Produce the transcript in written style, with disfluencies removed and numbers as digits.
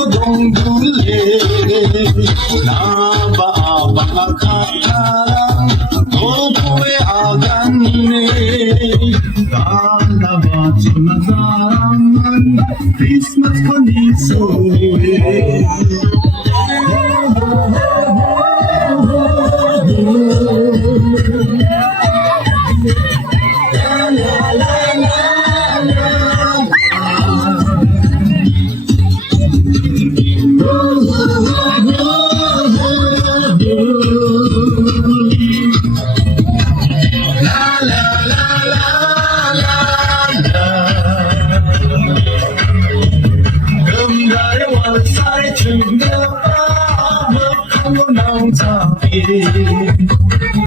ko dong duli na baabakakalang Opo'y agan ni Kalabat sinadaman Christmas ko ni Zoe Hãy subscribe cho kênh Ghiền Mì Gõ để không bỏ lỡ những video hấp dẫn